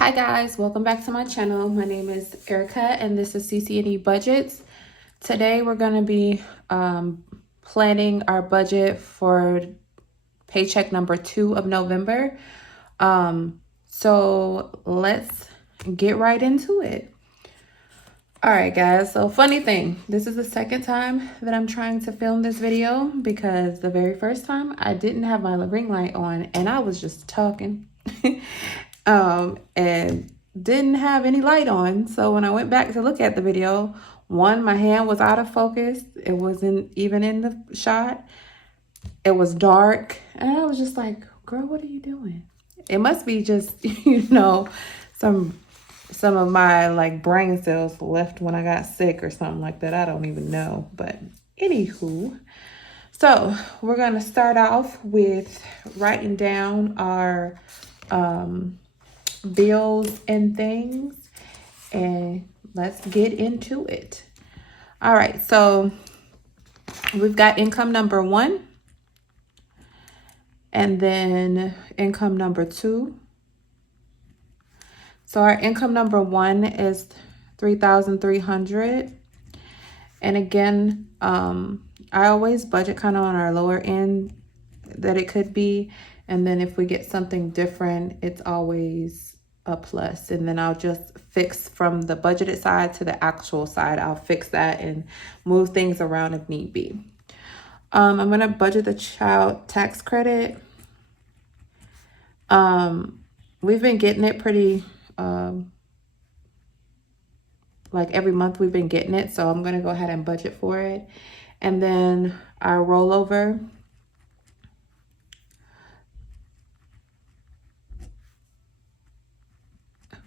Hi guys, welcome back to my channel. My name is Erica and this is CC&E Budgets. Today we're going to be planning our budget for paycheck number 2 of November. So let's get right into it. All right guys, so funny thing, this is the second time that I'm trying to film this video because the very first time I didn't have my ring light on and I was just talking. And didn't have any light on. So when I went back to look at the video, one, my hand was out of focus. It wasn't even in the shot. It was dark. And I was just like, girl, what are you doing? It must be just, some of my like brain cells left when I got sick or something like that. I don't even know. But anywho, so we're going to start off with writing down our bills and things, and let's get into it. All right, so we've got income number 1 and then income number 2. So our income number 1 is $3,300, and again, I always budget kind of on our lower end that it could be, and then if we get something different, it's always a plus. And then I'll just fix from the budgeted side to the actual side. I'll fix that and move things around if need be. I'm going to budget the child tax credit. We've been getting it pretty, like every month we've been getting it. So I'm going to go ahead and budget for it. And then our rollover.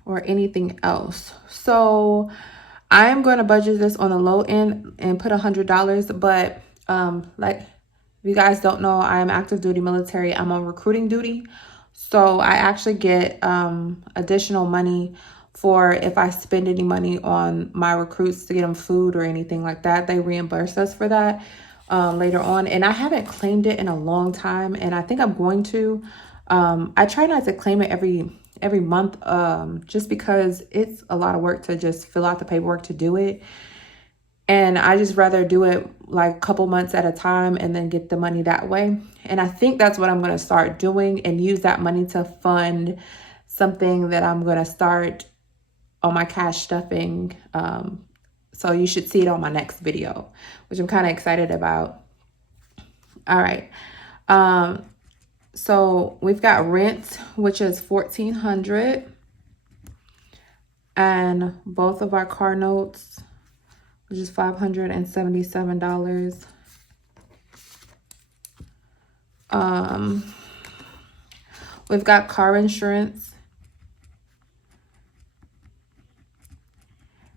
Or anything else. So I'm going to budget this on the low end and put $100. But like if you guys don't know, I am active duty military. I'm on recruiting duty. So I actually get additional money for if I spend any money on my recruits to get them food or anything like that. They reimburse us for that later on. And I haven't claimed it in a long time. And I think I'm going to. I try not to claim it every month just because it's a lot of work to just fill out the paperwork to do it. And I just rather do it like a couple months at a time and then get the money that way. And I think that's what I'm going to start doing and use that money to fund something that I'm going to start on my cash stuffing. So you should see it on my next video, which I'm kind of excited about. All right. So we've got rent, which is $1,400, and both of our car notes, which is $577. We've got car insurance,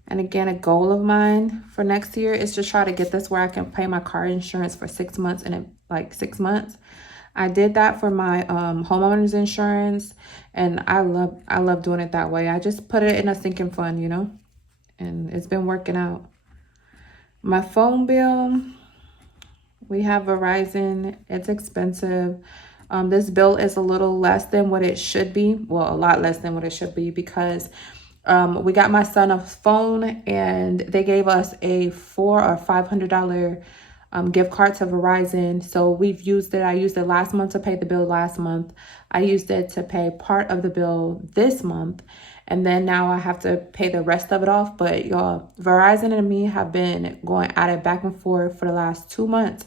and again, a goal of mine for next year is to try to get this where I can pay my car insurance for 6 months and like 6 months. I did that for my homeowner's insurance, and I love doing it that way. I just put it in a sinking fund, and it's been working out. My phone bill, we have Verizon. It's expensive. This bill is a little less than what it should be. Well, a lot less than what it should be because we got my son a phone and they gave us a $400 or $500 gift card to Verizon. So we've used it. I used it last month to pay the bill last month. I used it to pay part of the bill this month. And then now I have to pay the rest of it off. But y'all, Verizon and me have been going at it back and forth for the last 2 months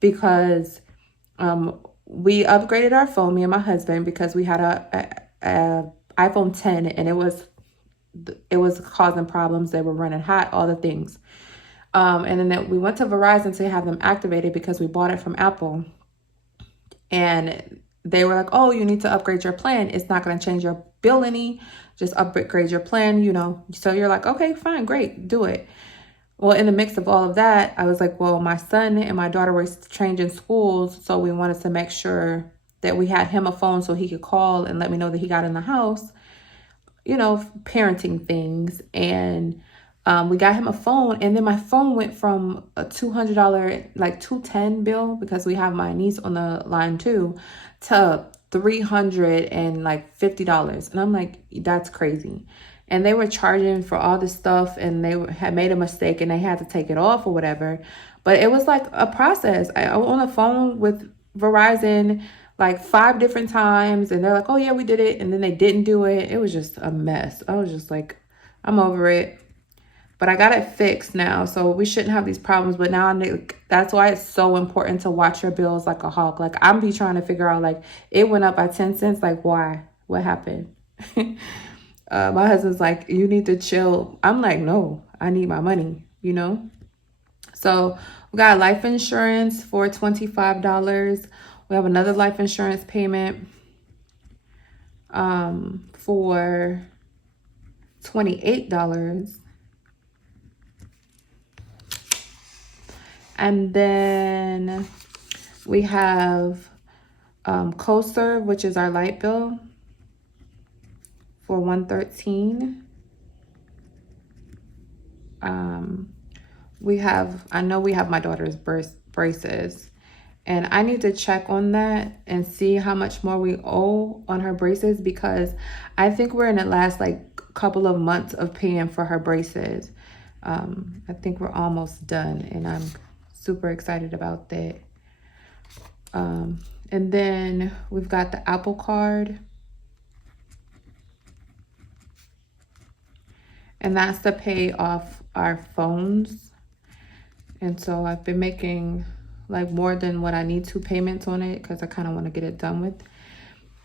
because we upgraded our phone, me and my husband, because we had a iPhone 10 and it was causing problems. They were running hot, all the things. And then we went to Verizon to have them activated because we bought it from Apple. And they were like, oh, you need to upgrade your plan. It's not going to change your bill any. Just upgrade your plan, So you're like, okay, fine, great, do it. Well, in the mix of all of that, I was like, well, my son and my daughter were changing schools. So we wanted to make sure that we had him a phone so he could call and let me know that he got in the house, parenting things. And we got him a phone, and then my phone went from a $200, like $210 bill, because we have my niece on the line too, to $350. And I'm like, that's crazy. And they were charging for all this stuff, and they had made a mistake and they had to take it off or whatever. But it was like a process. I was on the phone with Verizon like 5 different times, and they're like, oh yeah, we did it. And then they didn't do it. It was just a mess. I was just like, I'm over it. But I got it fixed now, so we shouldn't have these problems. But now that's why it's so important to watch your bills like a hawk. Like, I'm be trying to figure out, like, it went up by 10 cents. Like, why? What happened? My husband's like, you need to chill. I'm like, no, I need my money, you know? So we got life insurance for $25. We have another life insurance payment for $28. And then we have CoServe, which is our light bill, for $113. I know we have my daughter's braces, and I need to check on that and see how much more we owe on her braces, because I think we're in the last like couple of months of paying for her braces. I think we're almost done, and I'm super excited about that. And then we've got the Apple Card, and that's to pay off our phones. And so I've been making like more than what I need to payments on it, because I kind of want to get it done with.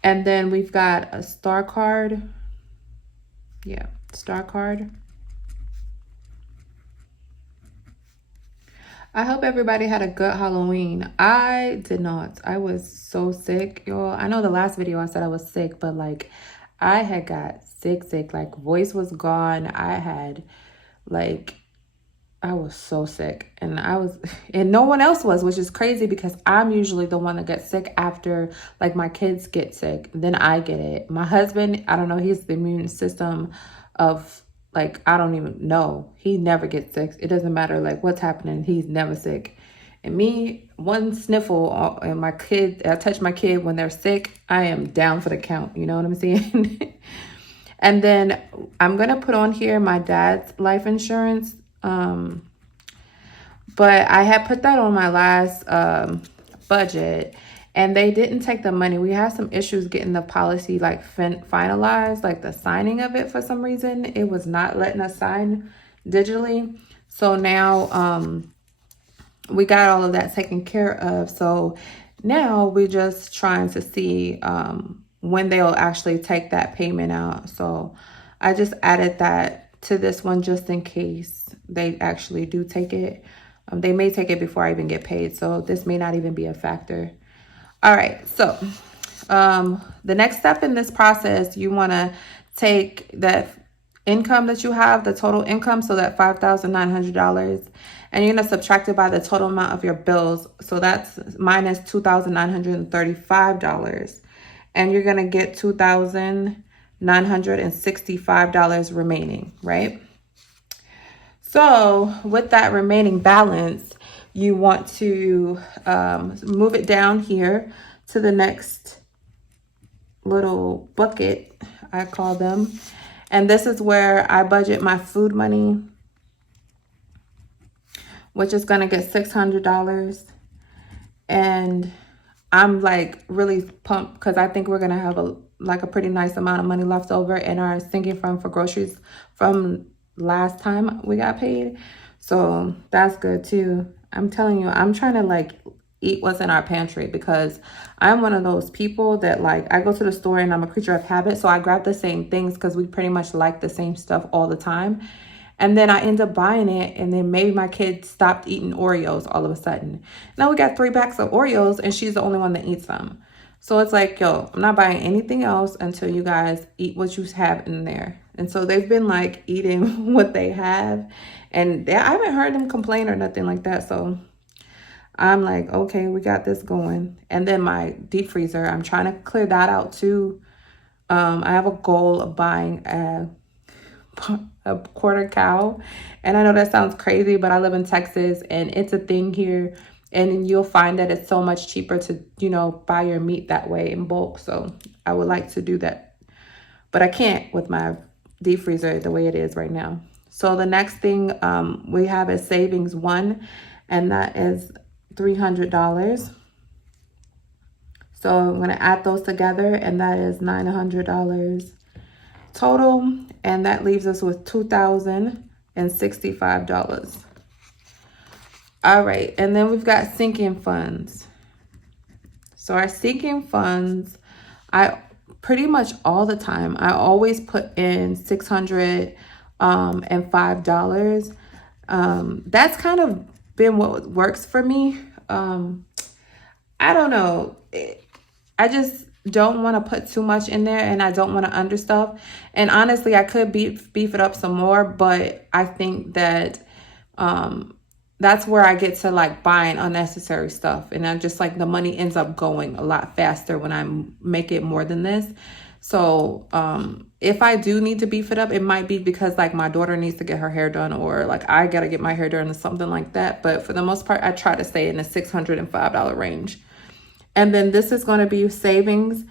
And then we've got a Star Card. Yeah, Star Card. I hope everybody had a good Halloween. I did not. I was so sick, y'all. I know the last video I said I was sick, but like I had got sick. Like, voice was gone. I was so sick, and no one else was, which is crazy, because I'm usually the one that gets sick after like my kids get sick. Then I get it. My husband, I don't know, he's the immune system of like, I don't even know. He never gets sick. It doesn't matter like what's happening. He's never sick. And me, one sniffle, and I touch my kid when they're sick, I am down for the count. You know what I'm saying? And then I'm going to put on here my dad's life insurance. But I had put that on my last budget, and they didn't take the money. We had some issues getting the policy like finalized, like the signing of it. For some reason, it was not letting us sign digitally. So now we got all of that taken care of. So now we're just trying to see when they'll actually take that payment out. So I just added that to this one just in case they actually do take it. They may take it before I even get paid, so this may not even be a factor. All right, so the next step in this process, you want to take that income that you have, the total income, so that $5,900, and you're going to subtract it by the total amount of your bills. So that's minus $2,935, and you're going to get $2,965 remaining, right? So with that remaining balance, you want to move it down here to the next little bucket, I call them. And this is where I budget my food money, which is going to get $600. And I'm like really pumped, because I think we're going to have a pretty nice amount of money left over in our sinking fund for groceries from last time we got paid. So that's good too. I'm telling you, I'm trying to like eat what's in our pantry, because I'm one of those people that like, I go to the store and I'm a creature of habit. So I grab the same things because we pretty much like the same stuff all the time. And then I end up buying it, and then maybe my kid stopped eating Oreos all of a sudden. Now we got 3 bags of Oreos, and she's the only one that eats them. So it's like, yo, I'm not buying anything else until you guys eat what you have in there. And so they've been like eating what they have, and I haven't heard them complain or nothing like that. So I'm like, okay, we got this going. And then my deep freezer, I'm trying to clear that out too. I have a goal of buying a quarter cow. And I know that sounds crazy, but I live in Texas, and it's a thing here. And you'll find that it's so much cheaper to, buy your meat that way in bulk. So I would like to do that, but I can't with my deep freezer the way it is right now. So the next thing we have is savings one, and that is $300. So I'm going to add those together, and that is $900 total, and that leaves us with $2,065. All right, and then we've got sinking funds. So our sinking funds, I pretty much all the time, I always put in $605. That's kind of been what works for me. I don't know. I just don't want to put too much in there, and I don't want to understuff. And honestly, I could beef it up some more, but I think that that's where I get to like buying unnecessary stuff. And I'm just like, the money ends up going a lot faster when I make it more than this. So if I do need to beef it up, it might be because like my daughter needs to get her hair done, or like I got to get my hair done or something like that. But for the most part, I try to stay in the $605 range. And then this is going to be savings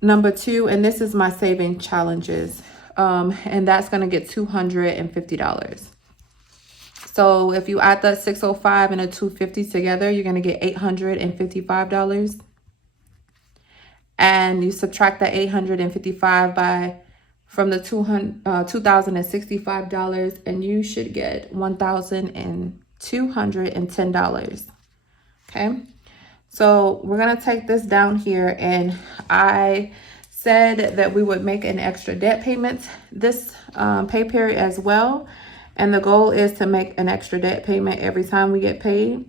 number 2. And this is my saving challenges. And that's going to get $250. So if you add that 605 and a 250 together, you're going to get $855. And you subtract that 855 from the $2,065, and you should get $1,210. Okay. So we're going to take this down here, and I said that we would make an extra debt payment this pay period as well. And the goal is to make an extra debt payment every time we get paid.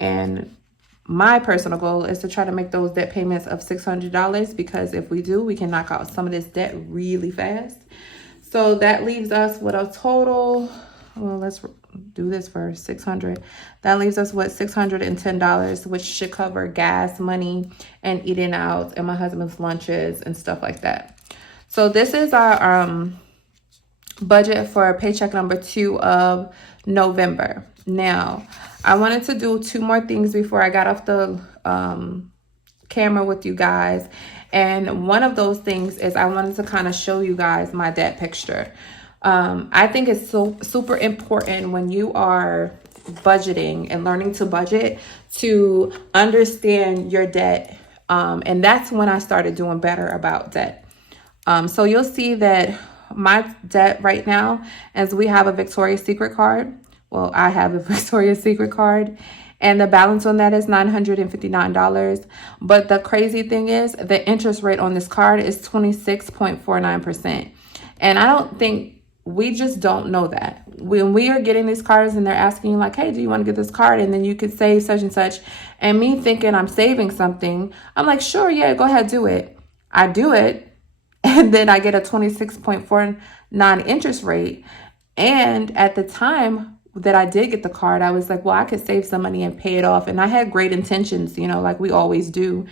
And my personal goal is to try to make those debt payments of $600, because if we do, we can knock out some of this debt really fast. So that leaves us with a total, well, let's do this first, 600. That leaves us with $610, which should cover gas money and eating out and my husband's lunches and stuff like that. So this is our budget for paycheck number 2 of November. Now, I wanted to do 2 more things before I got off the camera with you guys. And one of those things is I wanted to kind of show you guys my debt picture. I think it's so super important when you are budgeting and learning to budget to understand your debt. And that's when I started doing better about debt. So you'll see that my debt right now, as we have a Victoria's Secret card. Well, I have a Victoria's Secret card, and the balance on that is $959. But the crazy thing is the interest rate on this card is 26.49%. And I don't think, we just don't know that. When we are getting these cards and they're asking you like, hey, do you want to get this card? And then you could save such and such. And me thinking I'm saving something, I'm like, sure, yeah, go ahead, do it. I do it. And then I get a 26.49 interest rate. And at the time that I did get the card, I was like, well, I could save some money and pay it off. And I had great intentions, like we always do.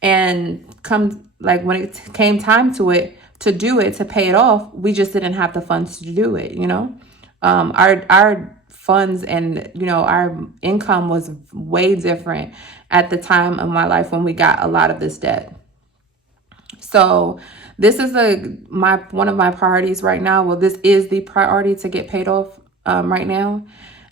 And when it came time to pay it off, we just didn't have the funds to do it, Our funds and, our income was way different at the time of my life when we got a lot of this debt. So this is one of my priorities right now. Well, this is the priority to get paid off right now.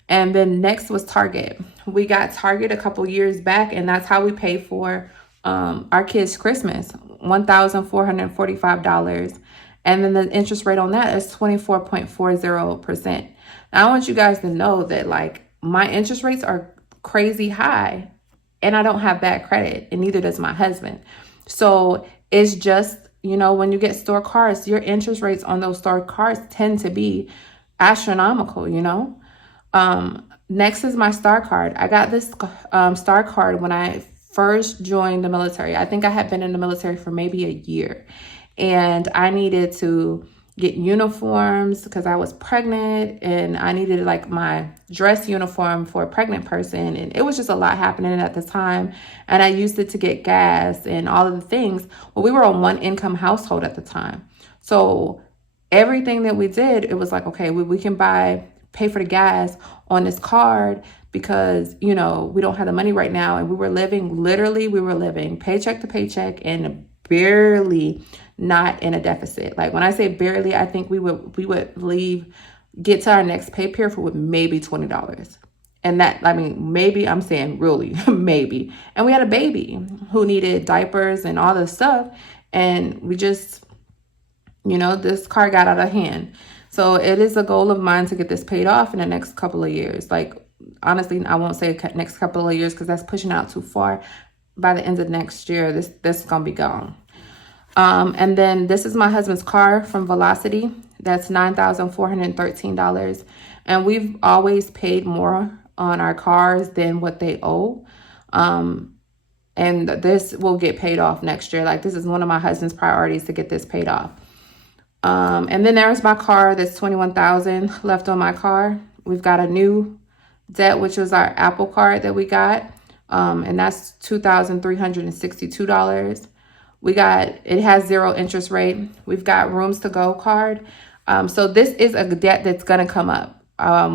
And then next was Target. We got Target a couple years back, and that's how we paid for our kids' Christmas, $1,445. And then the interest rate on that is 24.40%. Now, I want you guys to know that like my interest rates are crazy high, and I don't have bad credit, and neither does my husband. So it's just, when you get store cards, your interest rates on those store cards tend to be astronomical, Next is my Star card. I got this Star card when I first joined the military. I think I had been in the military for maybe a year, and I needed to get uniforms because I was pregnant, and I needed like my dress uniform for a pregnant person. And it was just a lot happening at the time. And I used it to get gas and all of the things. Well, we were on 1 income household at the time. So everything that we did, it was like, okay, we can pay for the gas on this card because, you know, we don't have the money right now. And we were living paycheck to paycheck and barely not in a deficit. Like when I say barely, I think we would get to our next pay period for with maybe $20. And that, I mean, maybe, I'm saying really, maybe. And we had a baby who needed diapers and all this stuff. And we just, you know, this car got out of hand. So it is a goal of mine to get this paid off in the next couple of years. Like, honestly, I won't say next couple of years because that's pushing out too far. By the end of next year, this is going to be gone. And then this is my husband's car from Velocity. That's $9,413. And we've always paid more on our cars than what they owe. And this will get paid off next year. Like, this is one of my husband's priorities to get this paid off. And then there's my car. That's $21,000 left on my car. We've got a new debt, which was our Apple card that we got. And that's $2,362. It has 0 interest rate. We've got Rooms to Go card. So this is a debt that's going to come up.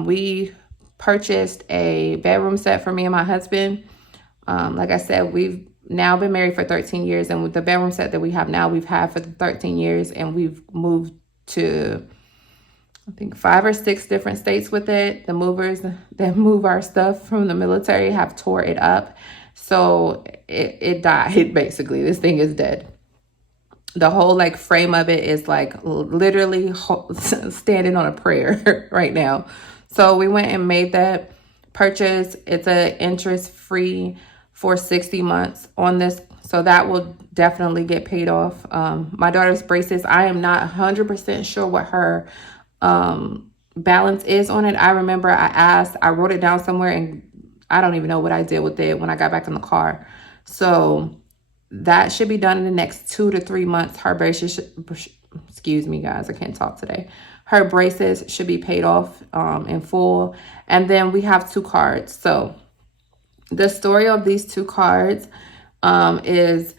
We purchased a bedroom set for me and my husband. Like I said, we've now been married for 13 years. And with the bedroom set that we have now, we've had for the 13 years. And we've moved to, I think, 5 or 6 different states with it. The movers that move our stuff from the military have tore it up. So it died, basically. This thing is dead. The whole like frame of it is like literally standing on a prayer right now. So we went and made that purchase. It's a interest-free for 60 months on this. So that will definitely get paid off. My daughter's braces, I am not 100% sure what her balance is on it. I remember I wrote it down somewhere and I don't even know what I did with it when I got back in the car. So that should be done in the next 2 to 3 months. Her braces, excuse me guys, I can't talk today. Her braces should be paid off in full. And then we have 2 cards. So the story of these 2 cards is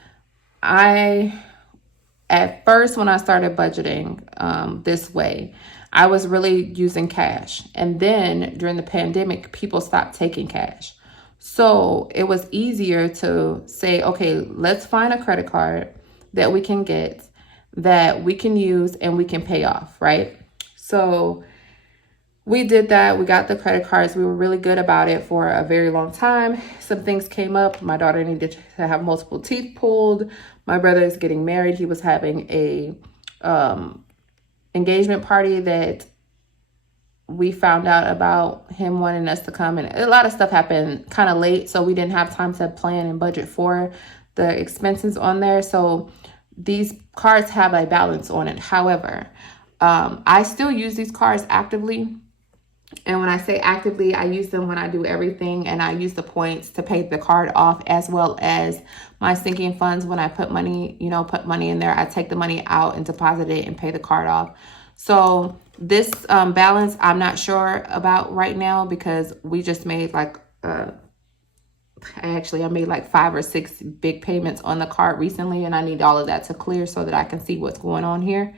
at first when I started budgeting this way, I was really using cash. And then during the pandemic, people stopped taking cash. So it was easier to say, okay, let's find a credit card that we can get, that we can use and we can pay off, right? So we did that. We got the credit cards. We were really good about it for a very long time. Some things came up. My daughter needed to have multiple teeth pulled. My brother is getting married. He was having a engagement party that we found out about him wanting us to come, and a lot of stuff happened kind of late, so we didn't have time to plan and budget for the expenses on there. So these cards have a balance on it. However, I still use these cards actively. And when I say actively, I use them when I do everything, and I use the points to pay the card off, as well as my sinking funds. When I put money in there, I take the money out and deposit it and pay the card off. So this balance, I'm not sure about right now, because we just made like, I made like 5 or 6 big payments on the card recently, and I need all of that to clear so that I can see what's going on here.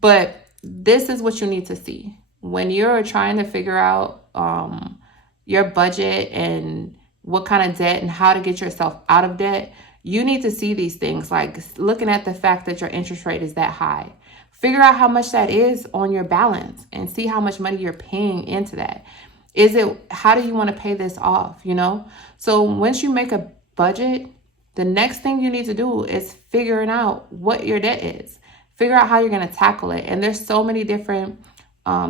But this is what you need to see. When you're trying to figure out your budget and what kind of debt and how to get yourself out of debt, you need to see these things, like looking at the fact that your interest rate is that high. Figure out how much that is on your balance and see how much money you're paying into that. How do you want to pay this off, you know? So once you make a budget, the next thing you need to do is figuring out what your debt is. Figure out how you're going to tackle it. And there's so many different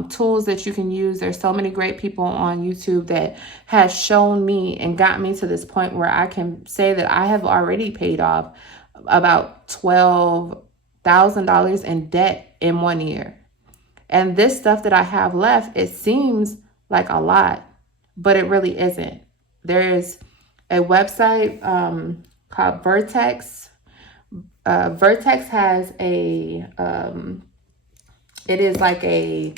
tools that you can use. There's so many great people on YouTube that have shown me and got me to this point where I can say that I have already paid off about $12,000 in debt in 1 year. And this stuff that I have left, it seems like a lot, but it really isn't. There's a website called Vertex. Vertex has it is like a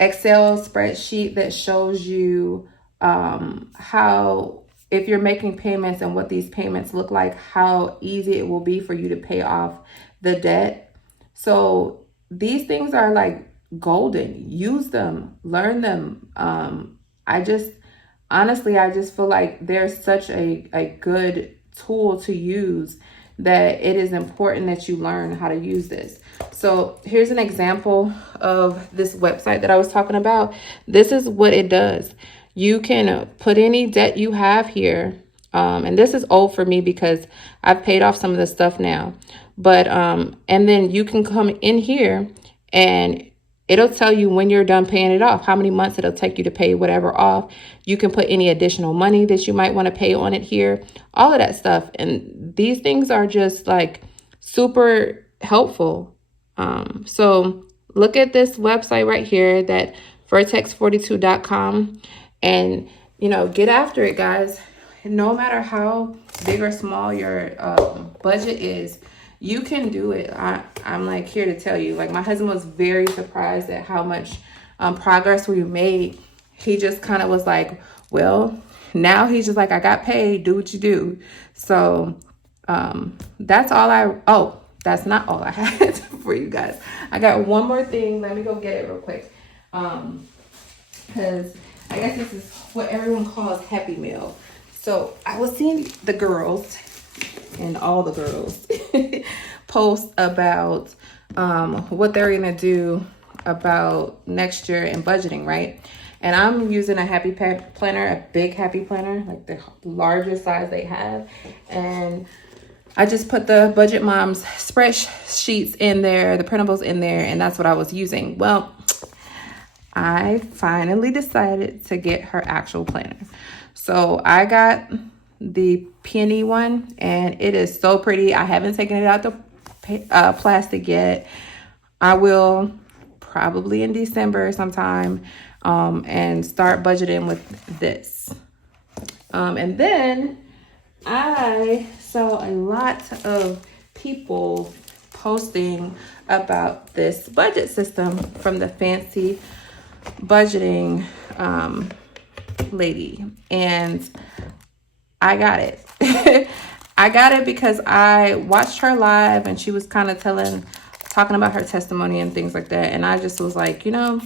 Excel spreadsheet that shows you how, if you're making payments and what these payments look like, how easy it will be for you to pay off the debt. So these things are like golden. Use them, learn them. honestly, I just feel like there's such a good tool to use that it is important that you learn how to use this. So here's an example of this website that I was talking about. This is what it does. You can put any debt you have here. And this is old for me because I've paid off some of the stuff now. But and then you can come in here and it'll tell you when you're done paying it off, how many months it'll take you to pay whatever off. You can put any additional money that you might want to pay on it here, all of that stuff. And these things are just like super helpful. So look at this website right here, that vertex42.com, and, you know, get after it, guys. No matter how big or small your budget is, you can do it. I'm like here to tell you, like my husband was very surprised at how much progress we made. He just kind of was like, well, now he's just like, I got paid, do what you do. So that's not all I had for you guys. I got one more thing. Let me go get it real quick. Because I guess this is what everyone calls Happy Meal. So I was seeing the girls, and all the girls post about what they're gonna do about next year and budgeting, right? And I'm using a happy planner, a big happy planner, like the largest size they have. And I just put the Budget Moms spreadsheets in there, the printables in there, and that's what I was using. Well, I finally decided to get her actual planner. So I got the peony one, and it is so pretty. I haven't taken it out the plastic yet. I will probably in December sometime and start budgeting with this. And then I saw a lot of people posting about this budget system from the fancy budgeting lady, and I got it. I got it because I watched her live and she was kind of talking about her testimony and things like that. And I just was like, you know,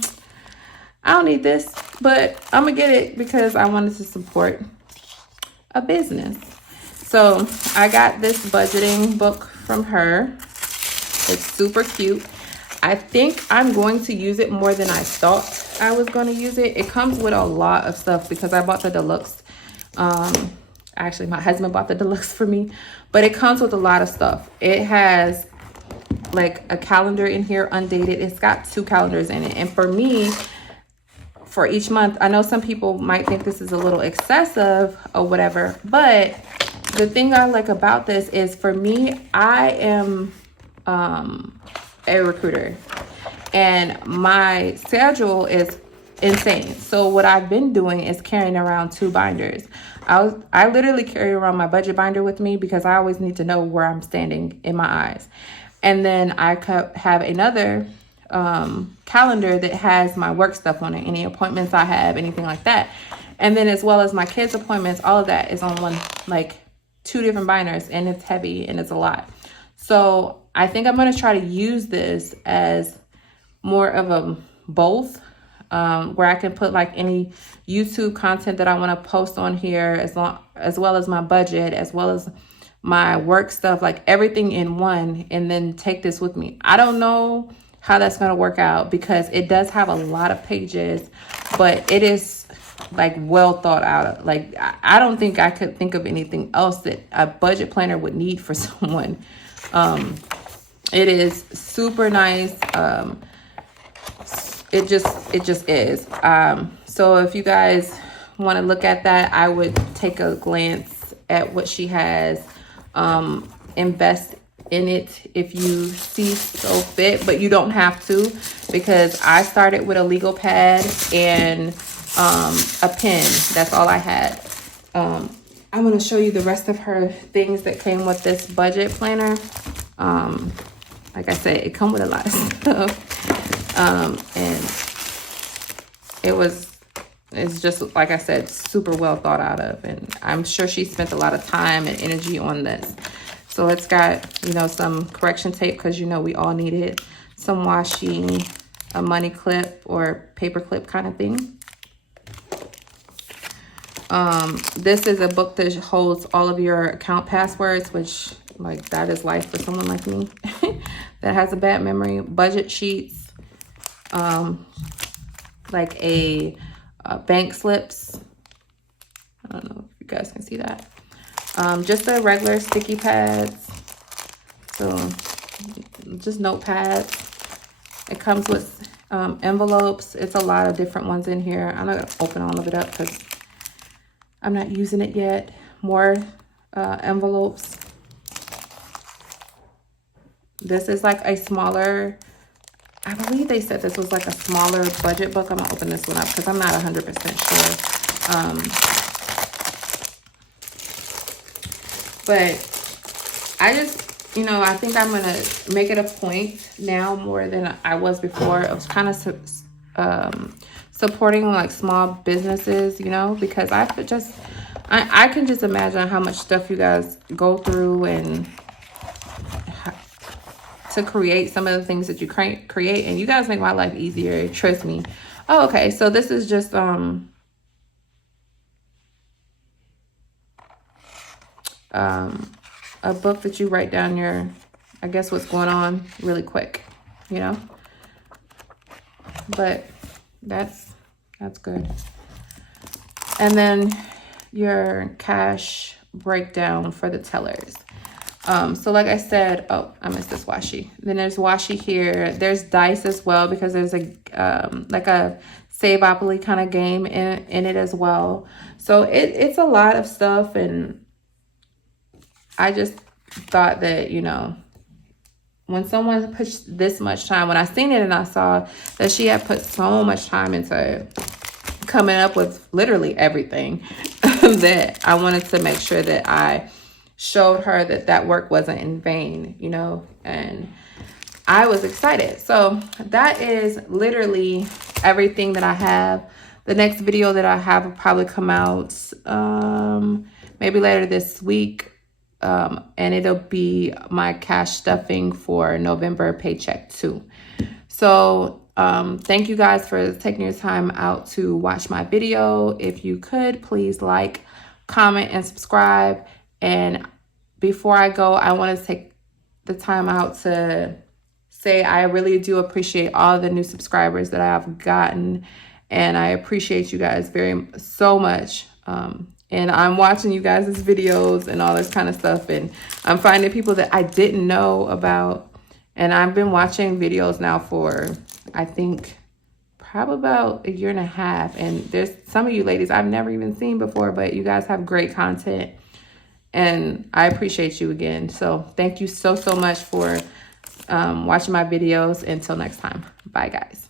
I don't need this, but I'm gonna get it because I wanted to support a business. So I got this budgeting book from her. It's super cute. I think I'm going to use it more than I thought I was going to use it. It comes with a lot of stuff because I bought the deluxe. Actually, my husband bought the deluxe for me, but it comes with a lot of stuff. It has like a calendar in here, undated. It's got 2 calendars in it. And for me, for each month, I know some people might think this is a little excessive or whatever, but the thing I like about this is, for me, I am a recruiter and my schedule is insane. So what I've been doing is carrying around 2 binders. I literally carry around my budget binder with me because I always need to know where I'm standing in my eyes. And then I have another calendar that has my work stuff on it, any appointments I have, anything like that. And then as well as my kids' appointments, all of that is on one, like 2 different binders, and it's heavy and it's a lot. So I think I'm going to try to use this as more of a both, where I can put like any YouTube content that I want to post on here, as well as my budget, as well as my work stuff, like everything in one, and then take this with me. I don't know how that's going to work out because it does have a lot of pages, but it is like well thought out. Like I don't think I could think of anything else that a budget planner would need for someone. It is super nice. It just is. So if you guys want to look at that, I would take a glance at what she has. Invest in it if you see so fit, but you don't have to, because I started with a legal pad and a pen. That's all I had. I'm going to show you the rest of her things that came with this budget planner. Like I said, it come with a lot of stuff. And it's just, like I said, super well thought out of. And I'm sure she spent a lot of time and energy on this. So it's got, you know, some correction tape because, you know, we all need it. Some washi, a money clip or paper clip kind of thing. This is a book that holds all of your account passwords, which like that is life for someone like me that has a bad memory. Budget sheets, like a bank slips. I don't know if you guys can see that. Just the regular sticky pads. So just notepads. It comes with envelopes. It's a lot of different ones in here. I'm not gonna open all of it up because I'm not using it yet. More envelopes. This is like a smaller, I believe they said this was like a smaller budget book. I'm gonna open this one up because I'm not 100% sure. But I just, you know, I think I'm gonna make it a point now more than I was before. I was kind of supporting like small businesses, you know, because I can just imagine how much stuff you guys go through and to create some of the things that you create, and you guys make my life easier, trust me. Oh, okay, so this is just a book that you write down your, I guess, what's going on really quick, you know. But that's good. And then your cash breakdown for the tellers. So like I said, oh, I missed this washi. Then there's washi here. There's dice as well because there's a like a Save-opoly kind of game in it as well. So it's a lot of stuff, and I just thought that, you know, when someone puts this much time, when I seen it and I saw that she had put so much time into coming up with literally everything, that I wanted to make sure that I showed her that that work wasn't in vain, you know, and I was excited. So that is literally everything that I have. The next video that I have will probably come out maybe later this week, and it'll be my cash stuffing for November paycheck too. So thank you guys for taking your time out to watch my video. If you could, please like, comment, and subscribe. And before I go, I want to take the time out to say I really do appreciate all the new subscribers that I have gotten, and I appreciate you guys so much. And I'm watching you guys' videos and all this kind of stuff, and I'm finding people that I didn't know about, and I've been watching videos now for, I think, probably about a year and a half, and there's some of you ladies I've never even seen before, but you guys have great content, and I appreciate you again. So thank you so much for watching my videos. Until next time, bye guys.